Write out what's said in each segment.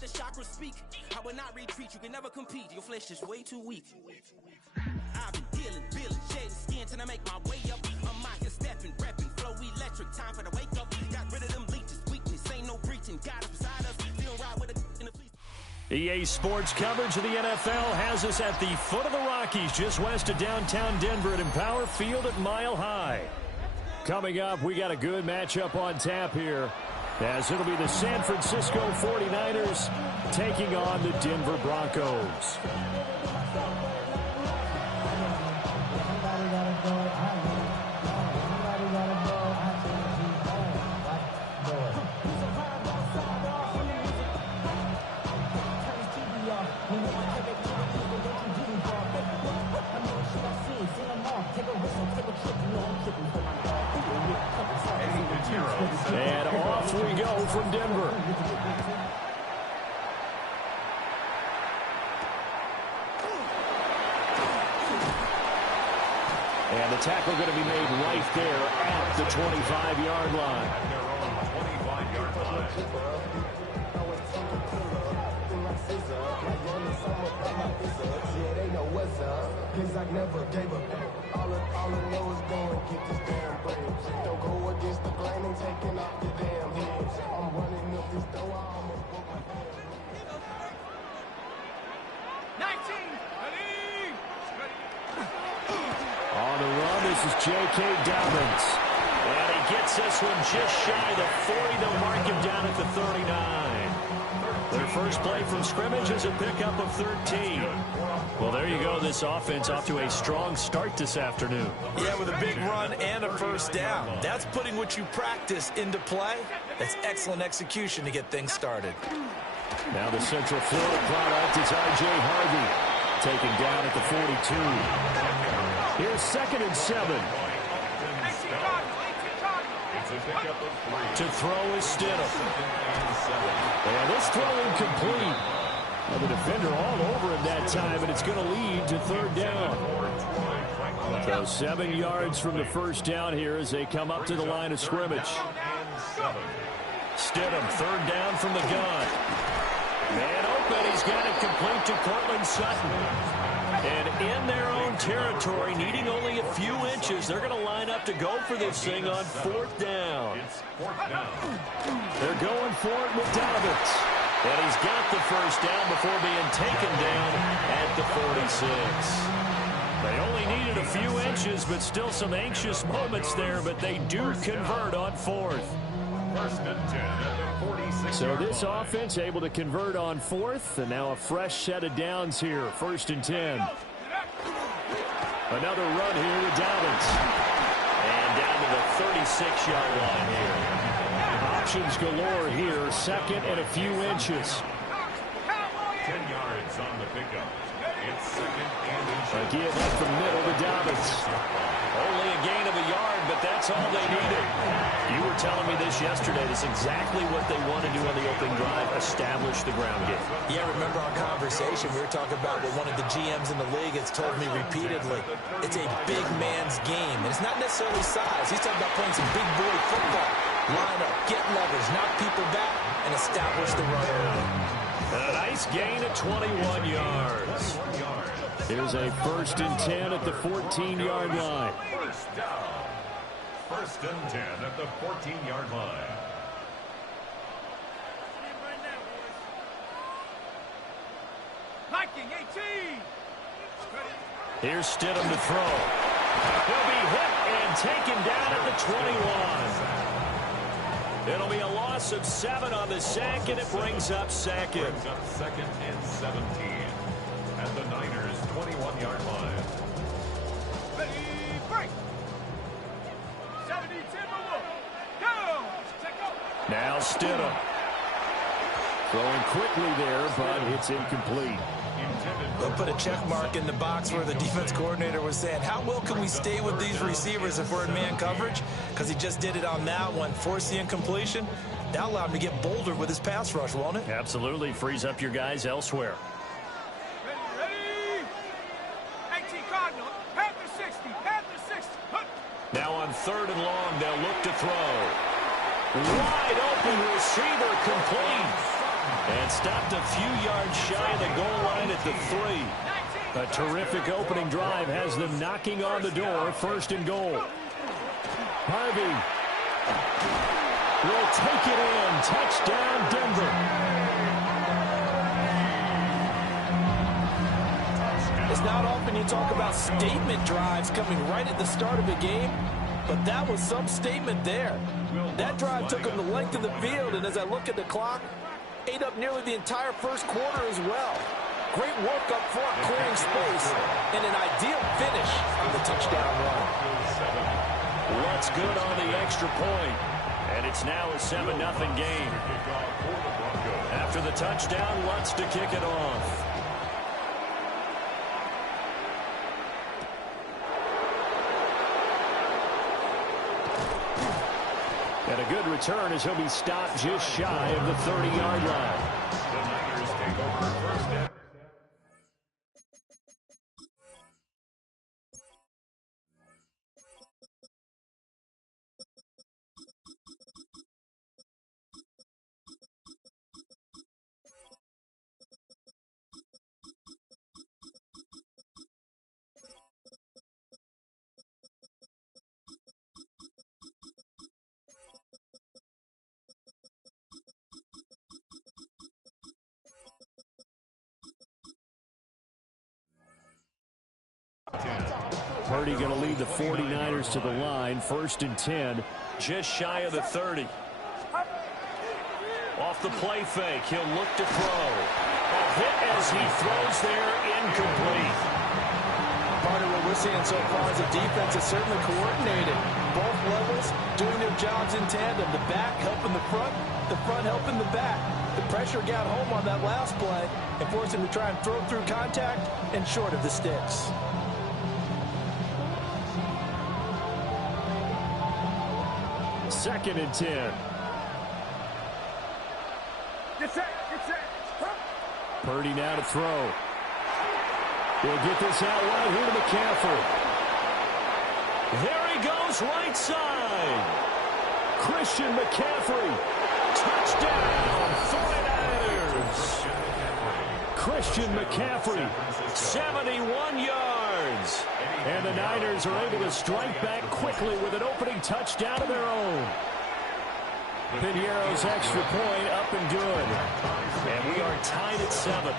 let the chakras speak. I will not retreat, you can never compete. Your flesh is way too weak. I've been dealing, shading skin till I make my way up. I'm out here stepping, repping, flow electric, time for the wake up. Got rid of them leeches, weakness, ain't no breaching. God is beside us, feel right with a in the fleece. EA Sports coverage of the NFL has us at the foot of the Rockies, just west of downtown Denver at Empower Field at Mile High. Coming up, we got a good matchup on tap here, as it'll be the San Francisco 49ers taking on the Denver Broncos. And off we go from Denver. And the tackle going to be made right there at the 25-yard line. At their own 25-yard line. I never gave up. All I know is go and get this damn bread. Don't go against the grain and taking off the damn head. I'm running up this door, I almost broke my head. 19, ready. On the run, this is J.K. Dobbins. And he gets this one just shy of the 40. They'll mark him down at the 39. Their first play from scrimmage is a pickup of 13. Well, there you go. This offense off to a strong start this afternoon. Yeah, with a big run and a first down. That's putting what you practice into play. That's excellent execution to get things started. Now the Central Florida product is R.J. Harvey, taken down at the 42. Here's 2nd and 7. To throw is Stidham. And this throw incomplete. Well, the defender all over him that time, and it's going to lead to 3rd down. So 7 yards from the first down here as they come up to the line of scrimmage. Stidham, 3rd down from the gun. Man open, he's got it complete to Cortland Sutton. And in their own territory, needing only a few inches, they're going to line up to go for this thing on 4th down. They're going for it with Dobbins. And he's got the first down before being taken down at the 46. They only needed a few inches, but still some anxious moments there, but they do convert on 4th. 1st and 10 at the 46. So this offense able to convert on 4th, and now a fresh set of downs here. 1st and 10. Another run here with Dobbins. And down to the 36-yard line here. Options galore here. 2nd and a few inches. 10 yards on the pickup. It's 2nd and inches. Again, left the middle to Dobbins. Only a gain of a yard, but that's all they needed. You were telling me this yesterday. This is exactly what they want to do on the opening drive, establish the ground game. Yeah, remember our conversation. We were talking about what one of the GMs in the league has told me repeatedly. It's a big man's game, and it's not necessarily size. He's talking about playing some big boy football. Line up, get leverage, knock people back, and establish the run early. A nice gain of 21 yards. Here's a 1st and 10 at the 14-yard line. 1st and 10 at the 14-yard line. Hiking 18. Here's Stidham to throw. He'll be hit and taken down at the 21. It'll be a loss of 7 on the sack, and it brings up 2nd. Brings up 2nd and 17 at the Niners' 21-yard line. Ready, break. 70, Timberwolf. Go. Now Stidham. Throwing quickly there, but it's incomplete. They'll put a check mark in the box where the defense coordinator was saying, how well can we stay with these receivers if we're in man coverage? Because he just did it on that one, forced the incompletion. That allowed him to get bolder with his pass rush, won't it? Absolutely. Frees up your guys elsewhere. Ready. 18 Cardinal. Panther 60. Panther 60. Now on 3rd and long, they'll look to throw. Wide open receiver complete. And stopped a few yards shy of the goal line at the 3. A terrific opening drive has them knocking on the door, 1st and goal. Harvey will take it in. Touchdown, Denver. It's not often you talk about statement drives coming right at the start of a game, but that was some statement there. That drive took them the length of the field, and as I look at the clock, ate up nearly the entire first quarter as well. Great work up front, clearing space, and an ideal finish on the touchdown run. Lutz good on the extra point, and it's now a 7-0 game. After the touchdown, Lutz to kick it off. And a good return as he'll be stopped just shy of the 30-yard line. The Niners take over 1st down. Purdy going to lead the 49ers to the line. 1st and 10, just shy of the 30. Off the play fake, he'll look to throw. A hit as he throws there, incomplete. Part of what we're seeing so far is the defense is certainly coordinated. Both levels doing their jobs in tandem. The back helping the front helping the back. The pressure got home on that last play and forced him to try and throw through contact and short of the sticks. Second and 10. Get set. Purdy now to throw. We'll get this out wide here to McCaffrey. There he goes, right side. Christian McCaffrey. Touchdown, 49ers. Christian McCaffrey, 71 yards. And the Niners are able to strike back quickly with an opening touchdown of their own. Piniero's extra point up and good. And we are tied at 7.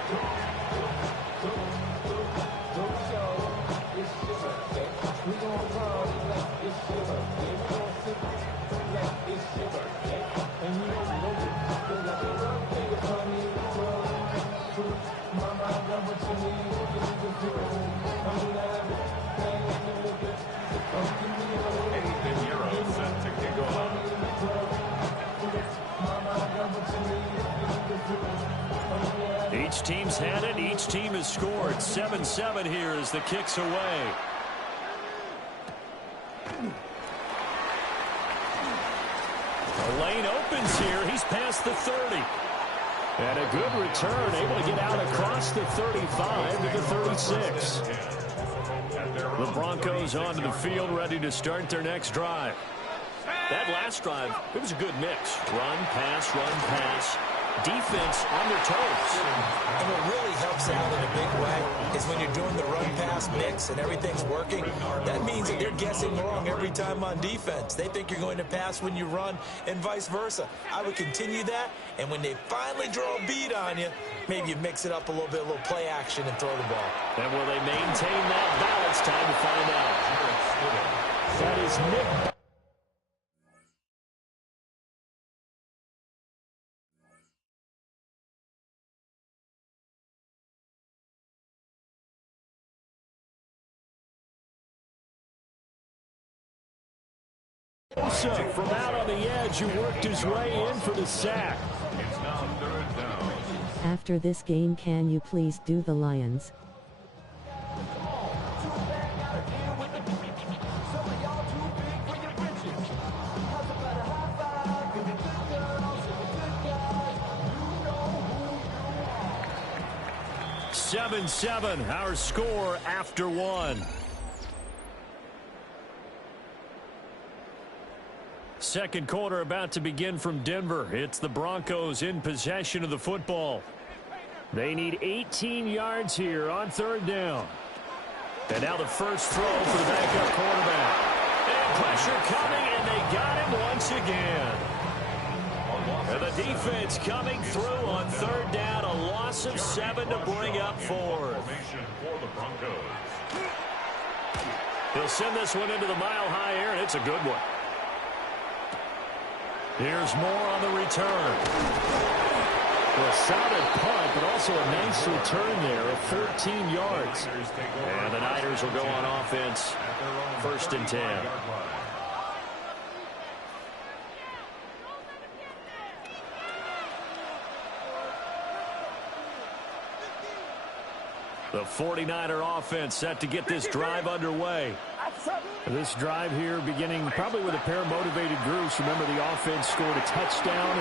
Each team's had it. Each team has scored. 7-7 here as the kick's away. The lane opens here. He's past the 30. And a good return, able to get out across the 35 to the 36. The Broncos onto the field, ready to start their next drive. That last drive, it was a good mix. Run, pass, defense on their toes. And what really helps out in a big way is when you're doing the run-pass mix and everything's working, that means that they're guessing wrong every time on defense. They think you're going to pass when you run and vice versa. I would continue that, and when they finally draw a beat on you, maybe you mix it up a little bit, a little play action and throw the ball. And will they maintain that balance? Time to find out. That is Nick. From out on the edge, who worked his way in for the sack. It's now 3rd down. After this game, can you please do the Lions? Seven, our score after 1. Second quarter about to begin from Denver. It's the Broncos in possession of the football. They need 18 yards here on third down. And now the first throw for the backup quarterback. And pressure coming, and they got him once again. And the defense coming through on third down. A loss of 7 to bring up 4. He'll send this one into the mile-high air, and it's a good one. Here's more on the return. A solid punt, but also a nice return there of 14 yards. And the Niners will go on offense. First and 10. The 49er offense set to get this drive underway. This drive here beginning probably with a pair of motivated groups. Remember, the offense scored a touchdown.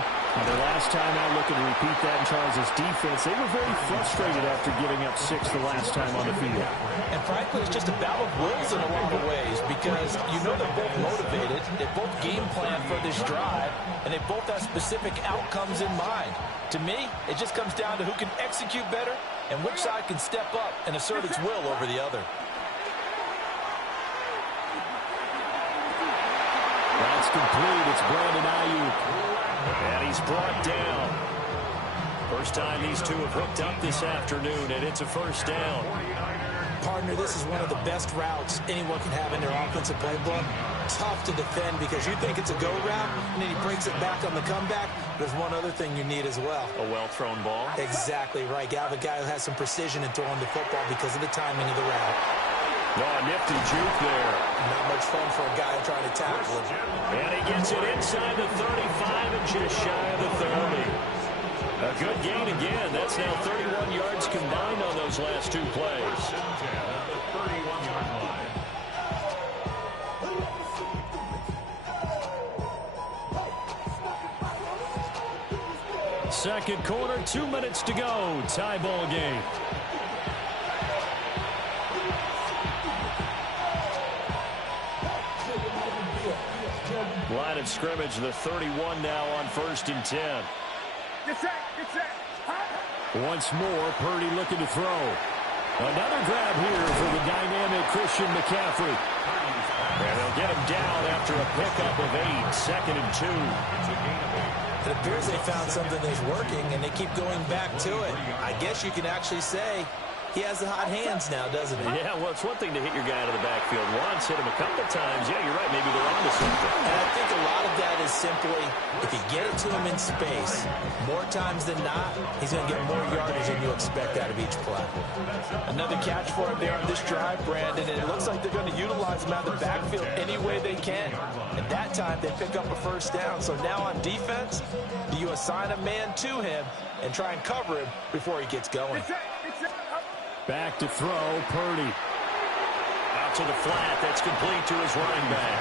Their last time out, looking to repeat that in Charles' defense. They were very frustrated after giving up 6 the last time on the field. And frankly, it's just a battle of wills in a lot of ways because you know they're both motivated. They both game plan for this drive, and they both have specific outcomes in mind. To me, it just comes down to who can execute better and which side can step up and assert its will over the other. That's complete. It's Brandon Ayuk. And he's brought down. First time these two have hooked up this afternoon, and it's a first down. Partner, this is one of the best routes anyone can have in their offensive playbook. Tough to defend because you think it's a go route, and then he breaks it back on the comeback. There's one other thing you need as well. A well-thrown ball. Exactly right. You have a guy who has some precision in throwing the football because of the timing of the route. Oh, nifty juke there. Not much fun for a guy trying to tackle him. And he gets it inside the 35 and just shy of the 30. A good gain again. That's now 31 yards combined on those last 2 plays. Second quarter, 2 minutes to go. Tie ball game. Line of scrimmage, the 31 now on first and 10. Once more, Purdy looking to throw. Another grab here for the dynamic Christian McCaffrey. And they'll get him down after a pickup of 8, second and 2. It appears they found something that's working, and they keep going back to it. I guess you can actually say he has the hot hands now, doesn't he? Yeah, well, it's one thing to hit your guy out of the backfield once, hit him a couple of times. Yeah, you're right. Maybe they're onto something. And I think a lot of that is simply if you get it to him in space, more times than not, he's going to get more yardage than you expect out of each play. Another catch for him there on this drive, Brandon, and it looks like they're going to utilize him out of the backfield any way they can. At that time, they pick up a first down. So now on defense, you assign a man to him and try and cover him before he gets going. Back to throw, Purdy. Out to the flat, that's complete to his running back.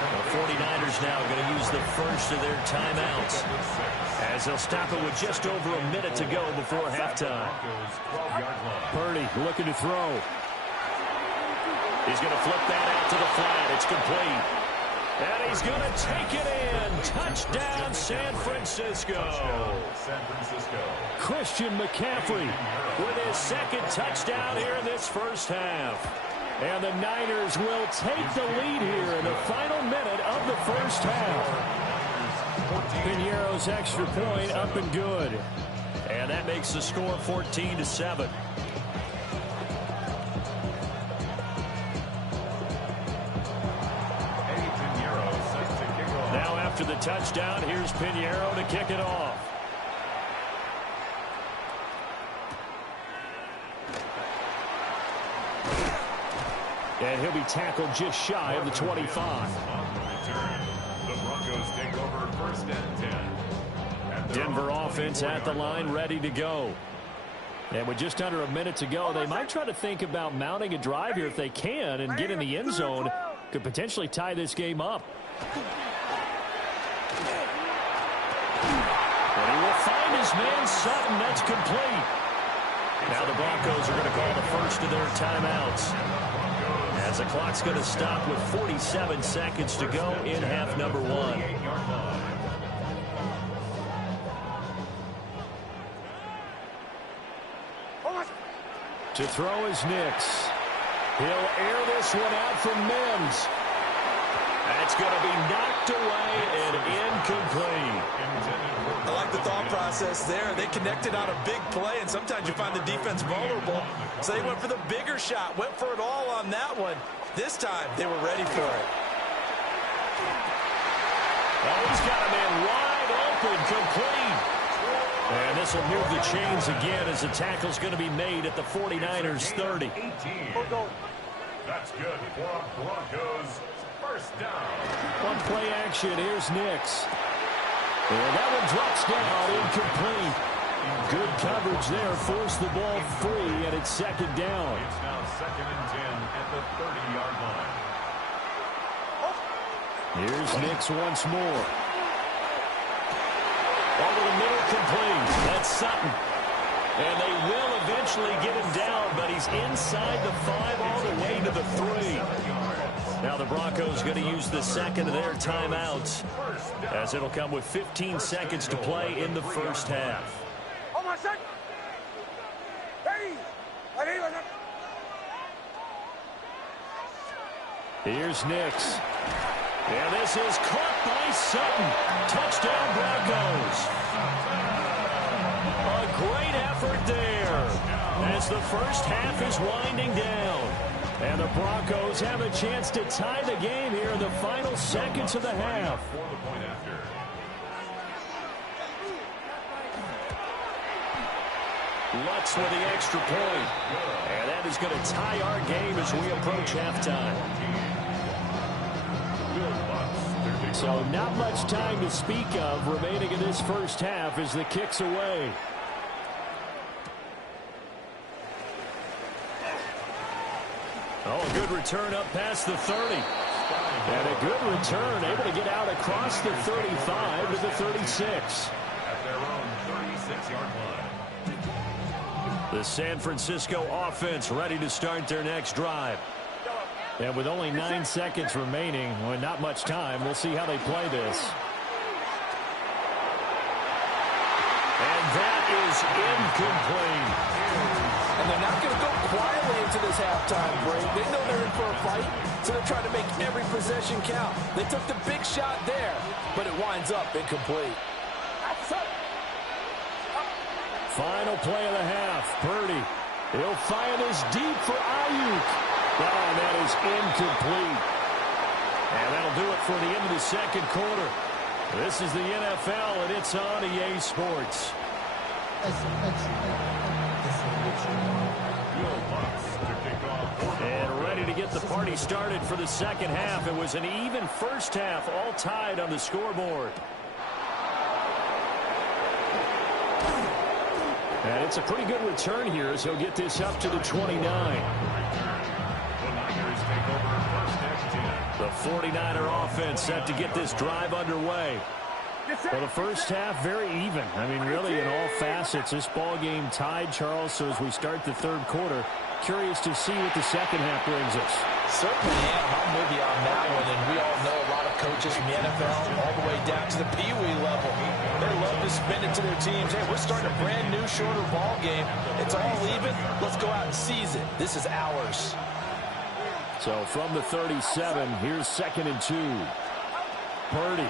The 49ers now going to use the first of their timeouts as they'll stop it with just over a minute to go before halftime. Purdy looking to throw. He's going to flip that out to the flat. It's complete. And he's going to take it in. Touchdown, San Francisco. Christian McCaffrey with his second touchdown here in this first half. And the Niners will take the lead here in the final minute of the first half. Piñeiro's extra point up and good. And that makes the score 14-7. Now after the touchdown, here's Piñeiro to kick it off. And he'll be tackled just shy of the 25. The Broncos take over first and 10. Denver offense at the line, ready to go. And with just under a minute to go, they might try to think about mounting a drive here if they can and get in the end zone. Could potentially tie this game up. And he will find his man Sutton. That's complete. Now the Broncos are going to call the first of their timeouts. And As the clock's going to stop with 47 seconds to go in half number one. To throw is Nix. He'll air this one out from Mims. That's going to be knocked away and incomplete. I like the thought process there. They connected on a big play, and sometimes you find the defense vulnerable. So they went for the bigger shot, went for it all on that one. This time, they were ready for it. Oh, he's got a man wide open, complete. And this will move the chains again as the tackle's going to be made at the 49ers 30. That's good for Broncos. First down. One play action. Here's Nix. And that one drops down, incomplete. Good coverage there. Forced the ball free, and it's second down. It's now 2nd and 10 at the 30-yard line. Here's Nix once more. Over the middle, complete. That's Sutton. And they will eventually get him down, but he's inside the 5 all the way to the 3. Now the Broncos going to use the second of their timeouts, as it'll come with 15 seconds to play in the first half. Here's Nix. And this is caught by Sutton. Touchdown, Broncos. A great effort there as the first half is winding down. And the Broncos have a chance to tie the game here in the final seconds of the half. Lutz with the extra point. And that is going to tie our game as we approach halftime. So not much time to speak of remaining in this first half as the kick's away. Oh, a good return up past the 30. And a good return, able to get out across the 35 to the 36. At their own 36-yard line. The San Francisco offense ready to start their next drive. And with only 9 seconds remaining, well, not much time, we'll see how they play this. And that is incomplete. And they're not going to go quietly into this halftime break. They know they're in for a fight, so they're trying to make every possession count. They took the big shot there, but it winds up incomplete. Final play of the half. Purdy. He'll fire this deep for Ayuk. Oh, that is incomplete. And that'll do it for the end of the second quarter. This is the NFL, and it's on EA Sports. And ready to get the party started for the second half. It was an even first half, all tied on the scoreboard. And it's a pretty good return here as he'll get this up to the 29. The 49er offense set to get this drive underway. Well, the first half very even. I mean, really in all facets, this ball game tied, Charles. So as we start the third quarter, curious to see what the second half brings us. Certainly am. I'm with you on that one. And we all know a lot of coaches from the NFL all the way down to the Pee-wee level. They love to spin it to their teams. Hey, we're starting a brand new, shorter ball game. It's all even. Let's go out and seize it. This is ours. So from the 37, here's 2nd and 2. Purdy.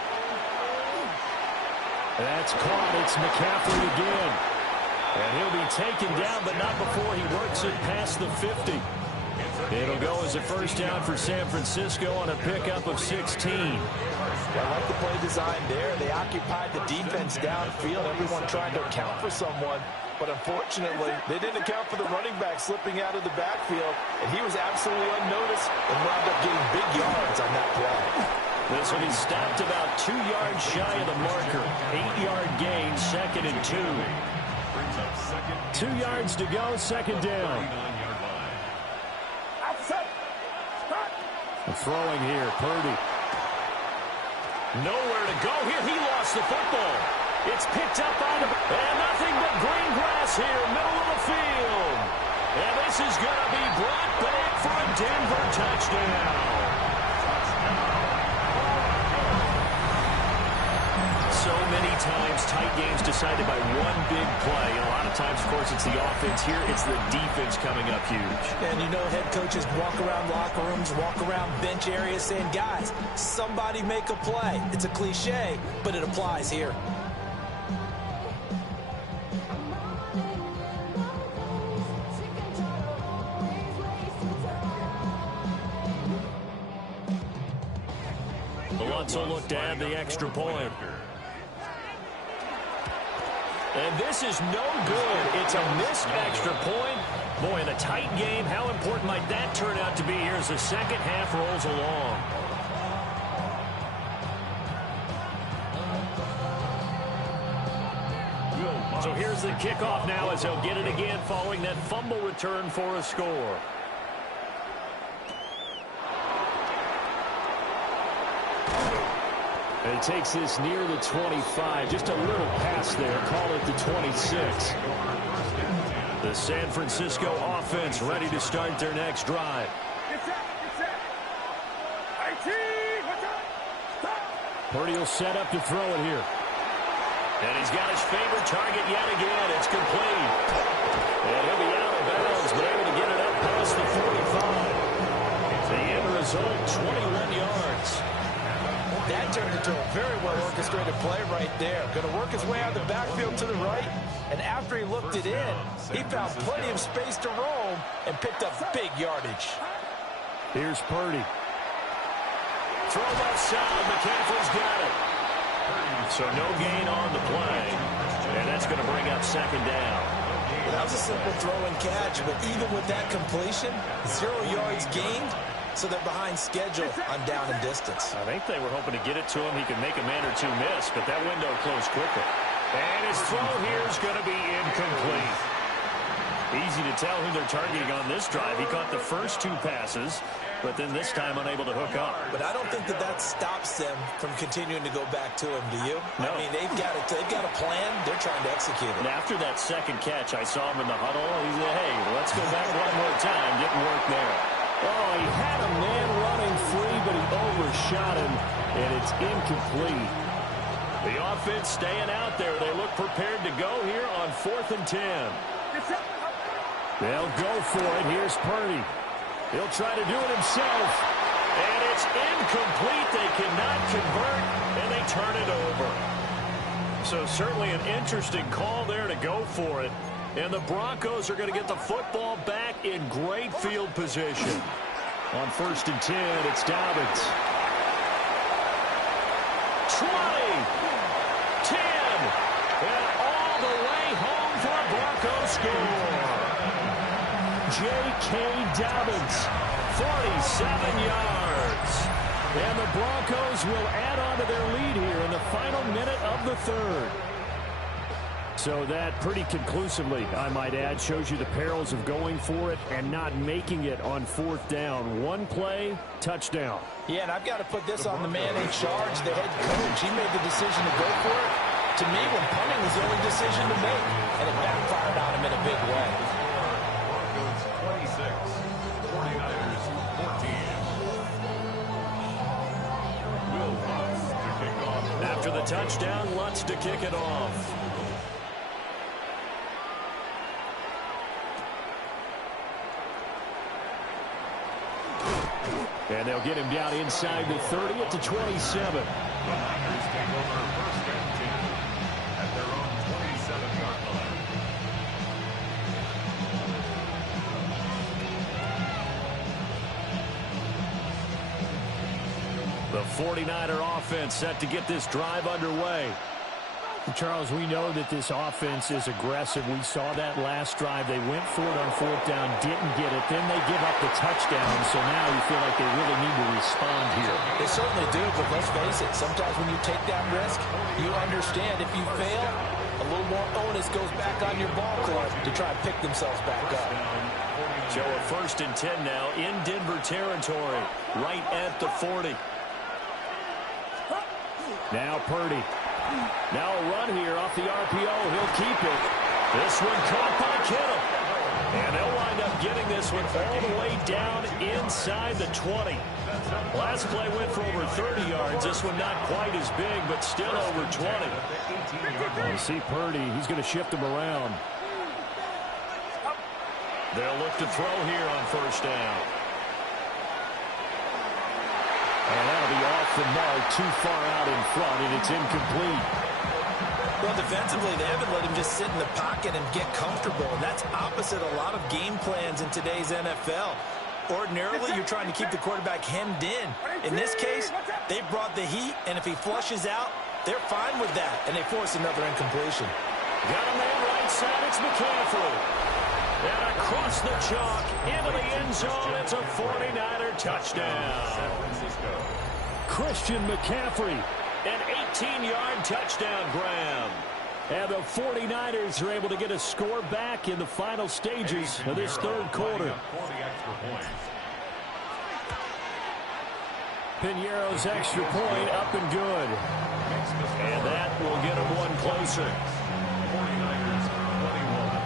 That's caught. It's McCaffrey again. And he'll be taken down, but not before he works it past the 50. It'll go as a first down for San Francisco on a pickup of 16. I like the play design there. They occupied the defense downfield. Everyone trying to account for someone. But unfortunately, they didn't account for the running back slipping out of the backfield. And he was absolutely unnoticed and wound up getting big yards on that play. This will be stopped about 2 yards shy of the marker. 8-yard gain, 2nd and 2. 2 yards to go, second down. Throwing here, Purdy. Nowhere to go here. He lost the football. It's picked up by the... And nothing but green grass here, middle of the field. And this is going to be brought back for a Denver touchdown. So many times, tight games decided by one big play. A lot of times, of course, it's the offense. Here, it's the defense coming up huge. And you know head coaches walk around locker rooms, walk around bench areas saying, guys, somebody make a play. It's a cliche, but it applies here. The Lutz will look to add the extra point. And this is no good. It's a missed extra point. Boy, in a tight game, how important might that turn out to be here as the second half rolls along? So here's the kickoff now as they'll get it again following that fumble return for a score. And it takes this near the 25. Just a little pass there. Call it the 26. The San Francisco offense ready to start their next drive. Purdy will set up to throw it here. And he's got his favorite target yet again. It's complete. And he'll be out of bounds, but able to get it up past the 45. The end result, 21 yards. That turned into a very well-orchestrated play right there. Going to work his way out of the backfield to the right, and after he looked it in, he found plenty of space to roam and picked up big yardage. Here's Purdy. Throw left side. McCaffrey's got it. So no gain on the play, and that's going to bring up second down. That was a simple throw and catch, but even with that completion, 0 yards gained. So they're behind schedule on down and distance. I think they were hoping to get it to him. He could make a man or two miss, but that window closed quickly. And his throw here is going to be incomplete. Easy to tell who they're targeting on this drive. He caught the first 2 passes, but then this time unable to hook up. But I don't think that stops them from continuing to go back to him, do you? No. I mean, they've got a plan. They're trying to execute it. And after that second catch, I saw him in the huddle. He said, hey, let's go back one more time. Didn't work there. Oh, he had a man running free, but he overshot him, and it's incomplete. The offense staying out there. They look prepared to go here on 4th and 10. They'll go for it. Here's Purdy. He'll try to do it himself, and it's incomplete. They cannot convert, and they turn it over. So certainly an interesting call there to go for it. And the Broncos are going to get the football back in great field position. On 1st and 10, it's Dobbins. 20, 10, and all the way home for a Broncos score. J.K. Dobbins, 47 yards. And the Broncos will add on to their lead here in the final minute of the 3rd. So that pretty conclusively, I might add, shows you the perils of going for it and not making it on 4th down. One play, touchdown. Yeah, and I've got to put this on the man in charge, the head coach. He made the decision to go for it. To me, when punting was the only decision to make, and it backfired on him in a big way. Broncos 26, 49ers 14. Will Lutz to kick off. After the touchdown, Lutz to kick it off. And they'll get him down inside the 30 at the 27. The Niners take over 1st and 10 at their own 27-yard line. The 49er offense set to get this drive underway. Charles, we know that this offense is aggressive. We saw that last drive. They went for it on 4th down, didn't get it. Then they give up the touchdown, so now you feel like they really need to respond here. They certainly do, but let's face it, sometimes when you take that risk, you understand if you fail, a little more onus goes back on your ball club to try and pick themselves back up. So a 1st and 10 now in Denver territory, right at the 40. Now Purdy. Now a run here off the RPO. He'll keep it. This one caught by Kittle. And they'll wind up getting this one all the way down inside the 20. Last play went for over 30 yards. This one not quite as big, but still over 20. You see Purdy, he's going to shift him around. They'll look to throw here on first down. And that'll be off the mark, too far out in front, and it's incomplete. Well, defensively, they haven't let him just sit in the pocket and get comfortable. And that's opposite a lot of game plans in today's NFL. Ordinarily, you're trying to keep the quarterback hemmed in. In this case, they've brought the heat, and if he flushes out, they're fine with that, and they force another incompletion. Got a man right side, it's McCaffrey. And across the chalk, into the end zone, it's a 49er touchdown. Christian McCaffrey. An 18-yard touchdown grab. And the 49ers are able to get a score back in the final stages of this third quarter. Piñeiro's extra point up and good. And that will get them one closer. 49ers 21.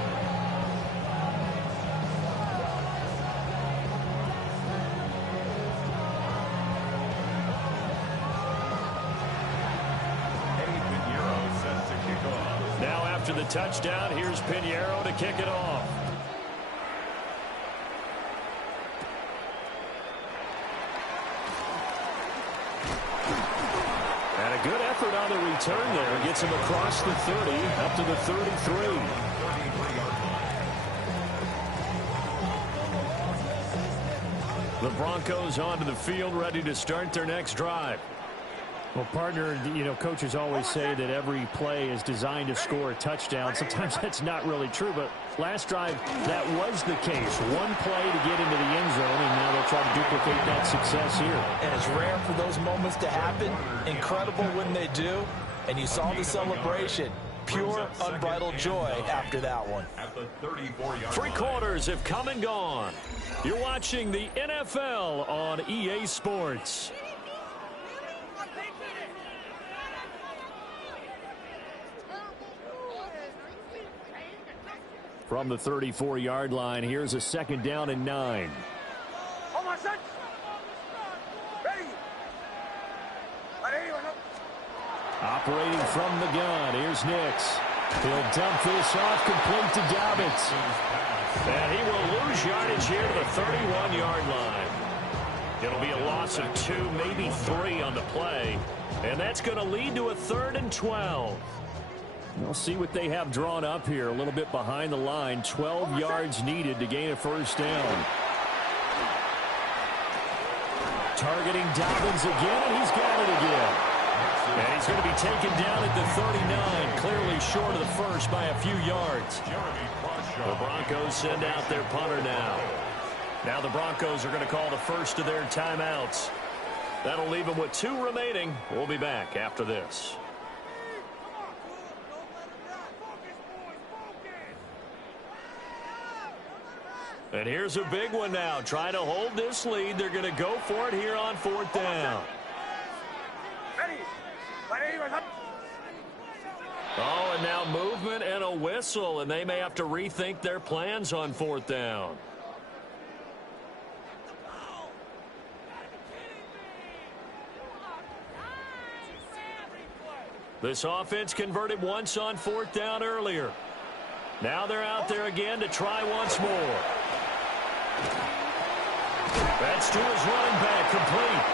Now after the touchdown, here's Piñeiro to kick it off. And a good effort on the return there. Gets him across the 30, up to the 33. The Broncos onto the field, ready to start their next drive. Well, partner, you know, coaches always say that every play is designed to score a touchdown. Sometimes that's not really true, but last drive, that was the case. One play to get into the end zone, and now they'll try to duplicate that success here. And it's rare for those moments to happen. Incredible when they do. And you saw the celebration. Pure, unbridled joy after that one. Three quarters have come and gone. You're watching the NFL on EA Sports. From the 34-yard line, here's a second down and 9. Operating from the gun, here's Nix. He'll dump this off, complete to Dobbins. And he will lose yardage here to the 31-yard line. It'll be a loss of 2, maybe 3 on the play. And that's going to lead to a 3rd and 12. We'll see what they have drawn up here. A little bit behind the line. 12 yards needed to gain a first down. Targeting Dobbins again, and he's got it again. And he's going to be taken down at the 39, clearly short of the first by a few yards. The Broncos send out their punter now. Now the Broncos are going to call the first of their timeouts. That'll leave them with 2 remaining. We'll be back after this. And here's a big one now. Trying to hold this lead. They're going to go for it here on 4th down. Oh, and now movement and a whistle, and they may have to rethink their plans on 4th down. This offense converted once on 4th down earlier. Now they're out there again to try once more. That's to his running back, complete.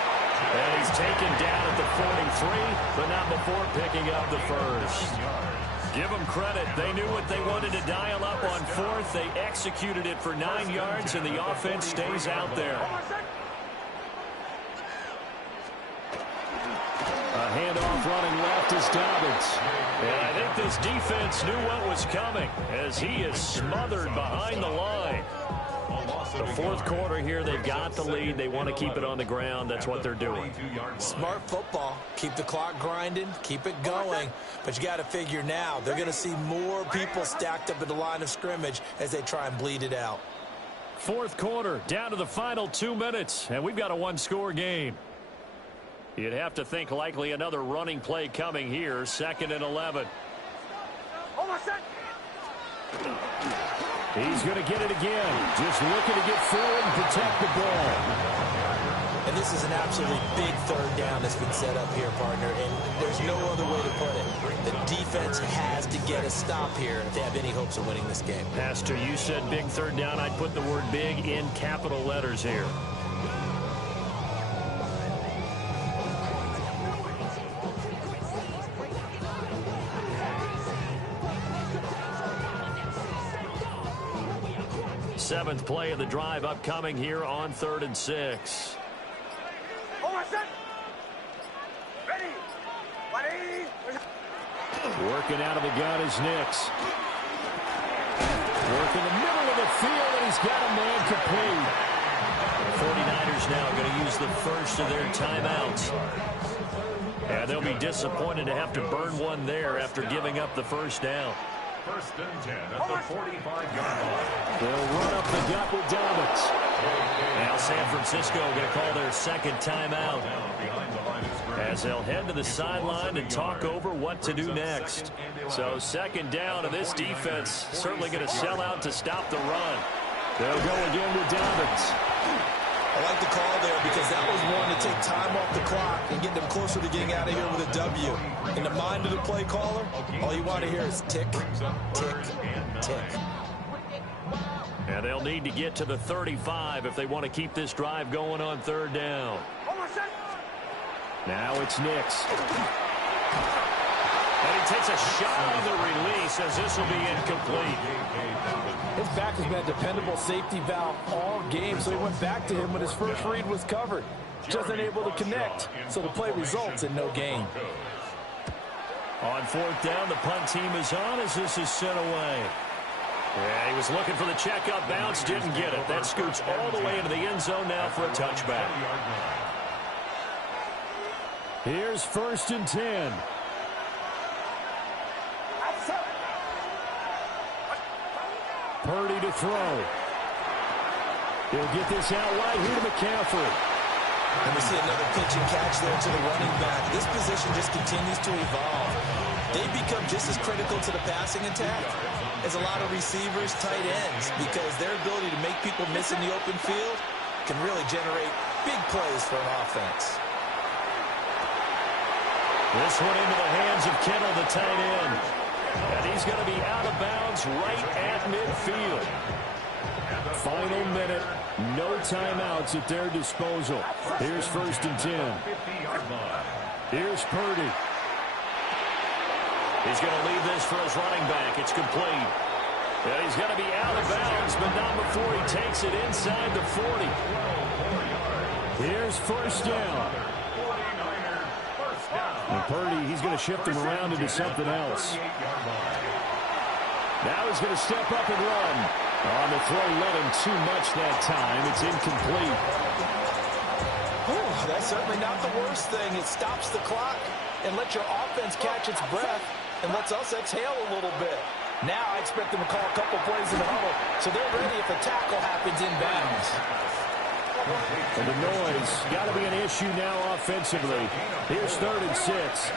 And he's taken down at the 43, but not before picking up the first. Give them credit. They knew what they wanted to dial up on 4th. They executed it for 9 yards, and the offense stays out there. A handoff running left is Dobbins. And I think this defense knew what was coming as he is smothered behind the line. The 4th quarter here, they've got the lead. They want to keep it on the ground. That's what they're doing. Smart football. Keep the clock grinding. Keep it going. But you got to figure now, they're going to see more people stacked up at the line of scrimmage as they try and bleed it out. 4th quarter, down to the final 2 minutes, and we've got a 1-score game. You'd have to think likely another running play coming here, 2nd and 11. He's going to get it again. Just looking to get forward and protect the ball. And this is an absolutely big third down that's been set up here, partner, and there's no other way to put it. The defense has to get a stop here if they have any hopes of winning this game. Pastor, you said big third down. I'd put the word big in capital letters here. Seventh play of the drive upcoming here on 3rd and 6. Working out of the gun is Nix. Working the middle of the field, and he's got a man complete. The 49ers now going to use the first of their timeouts. And they'll be disappointed to have to burn one there after giving up the first down. 1st and 10 at the 45-yard line. They'll run up the gut with Dobbins. Now San Francisco going to call their second timeout, as they'll head to the sideline and talk over what to do next. So 2nd down, and this defense certainly going to sell out to stop the run. They'll go again with Dobbins. I like the call there because that was one to take time off the clock and get them closer to getting out of here with a W. In the mind of the play caller, all you want to hear is tick, tick, tick. And they'll need to get to the 35 if they want to keep this drive going on 3rd down. Now it's Nix. And he takes a shot on the release as this will be incomplete. His back has been a dependable safety valve all game, so he went back to him when his first read was covered. Just unable to connect, so the play results in no gain. On 4th down, the punt team is on as this is sent away. Yeah, he was looking for the checkup bounce, didn't get it. That scoots all the way into the end zone now for a touchback. Here's 1st and 10. Purdy to throw. He'll get this out wide here to McCaffrey. And we see another pitch and catch there to the running back. This position just continues to evolve. They become just as critical to the passing attack as a lot of receivers, tight ends, because their ability to make people miss in the open field can really generate big plays for an offense. This one into the hands of Kittle, the tight end. And he's going to be out of bounds right at midfield. Final minute, no timeouts at their disposal. Here's 1st and 10. Here's Purdy. He's going to leave this for his running back. It's complete. And he's going to be out of bounds, but not before he takes it inside the 40. Here's 1st down. And Purdy, he's going to shift him around into something else. Now he's going to step up and run. On the throw, let him too much that time. It's incomplete. Whew, that's certainly not the worst thing. It stops the clock and lets your offense catch its breath and lets us exhale a little bit. Now I expect them to call a couple plays in the huddle, so they're ready if a tackle happens inbounds. And the noise got to be an issue now offensively. Here's 3rd and 6.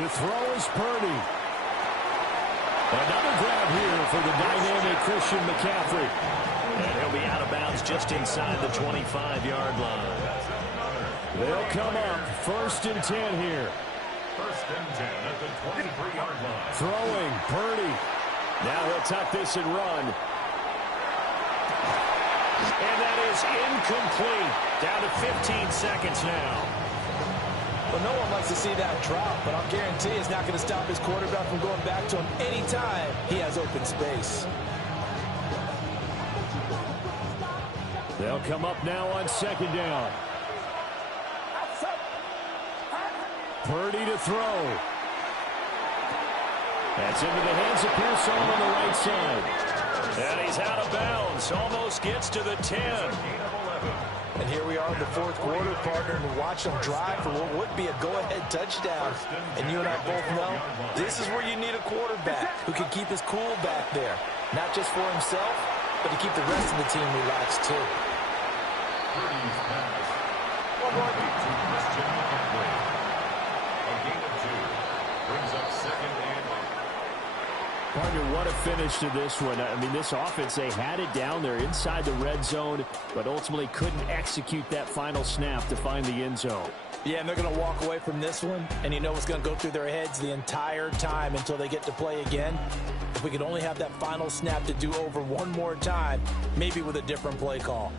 To throw is Purdy. Another grab here for the dynamic Christian McCaffrey. And he'll be out of bounds just inside the 25-yard line. They'll come up 1st and 10 here. 1st and 10 at the 23-yard line. Throwing, Purdy. Now he'll tuck this and run. And that is incomplete. Down to 15 seconds now. Well, no one likes to see that drop, but I'll guarantee it's not going to stop his quarterback from going back to him anytime he has open space. They'll come up now on 2nd down. Purdy to throw. That's into the hands of Pearson on the right side. And he's out of bounds. Almost gets to the 10. And here we are in the 4th quarter, partner, and watch them drive for what would be a go-ahead touchdown. And you and I both know this is where you need a quarterback who can keep his cool back there. Not just for himself, but to keep the rest of the team relaxed, too. Partner, what a finish to this one. I mean, this offense, they had it down there inside the red zone, but ultimately couldn't execute that final snap to find the end zone. Yeah, and they're going to walk away from this one, and you know what's going to go through their heads the entire time until they get to play again. If we could only have that final snap to do over one more time, maybe with a different play call.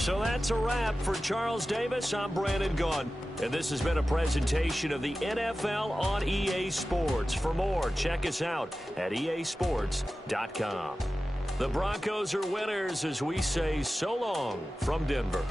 So that's a wrap for Charles Davis. I'm Brandon Gaudin, and this has been a presentation of the NFL on EA Sports. For more, check us out at easports.com. The Broncos are winners as we say so long from Denver.